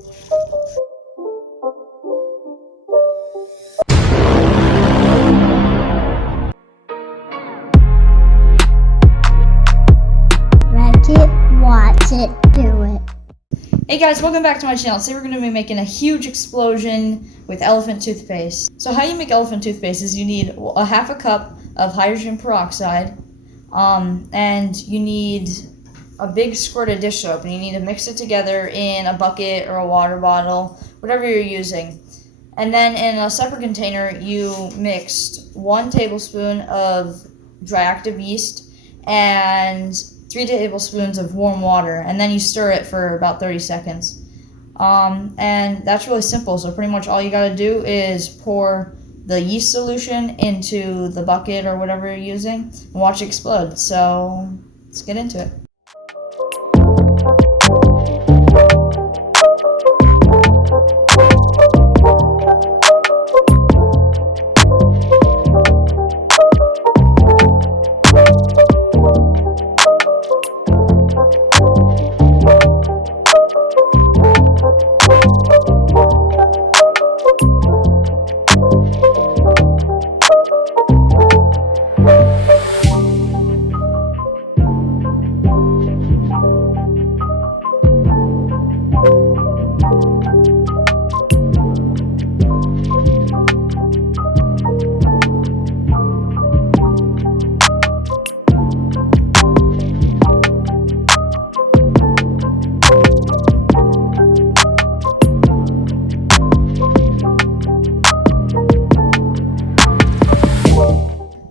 Watch it, do it. Hey guys, welcome back to my channel. Today we're going to be making a huge explosion with elephant toothpaste. So how you make elephant toothpaste is you need a half a cup of hydrogen peroxide, and you need a big squirt of dish soap, and you need to mix it together in a bucket or a water bottle, whatever you're using. And then in a separate container, you mixed 1 tablespoon of dry active yeast and 3 tablespoons of warm water, and then you stir it for about 30 seconds. And that's really simple. So pretty much all you gotta do is pour the yeast solution into the bucket or whatever you're using and watch it explode. So let's get into it.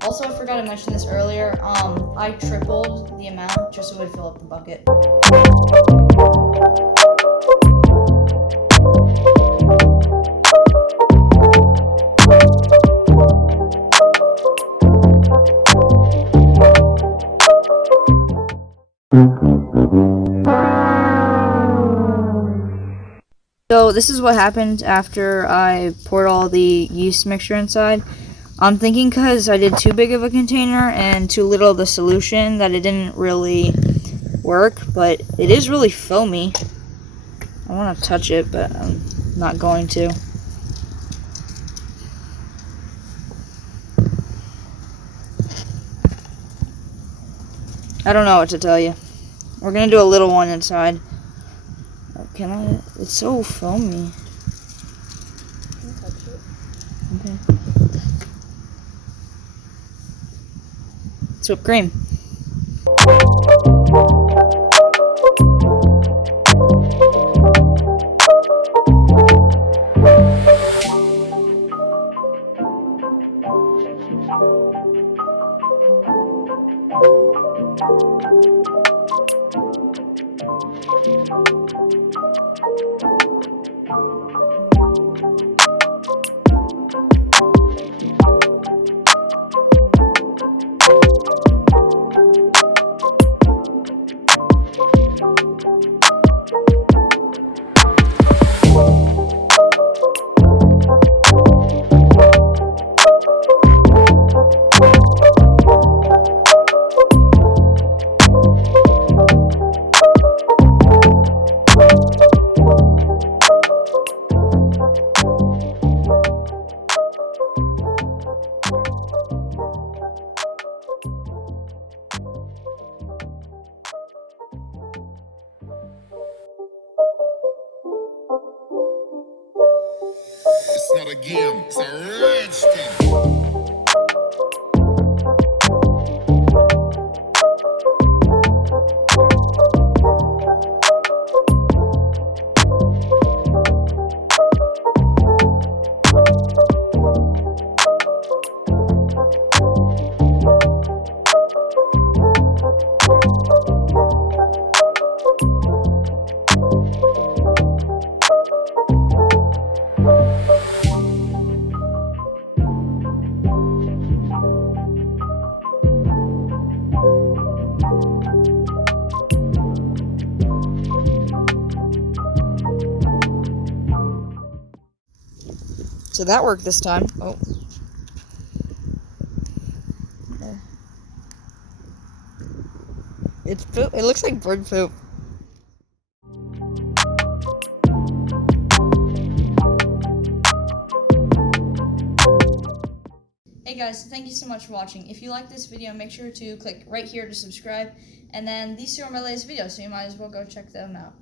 Also, I forgot to mention this earlier, I tripled the amount just so it would fill up the bucket. So this is what happened after I poured all the yeast mixture inside. I'm thinking because I did too big of a container and too little of the solution that it didn't really work, but it is really foamy. I want to touch it, but I'm not going to. I don't know what to tell you. We're going to do a little one inside. Can I? It's so foamy. Can I touch it? Okay. It's whipped cream. It's not a game, it's a rich thing. So that worked this time. Oh. It's poop. It looks like bird poop. Hey guys, thank you so much for watching. If you like this video, make sure to click right here to subscribe. And then these two are my latest videos, so you might as well go check them out.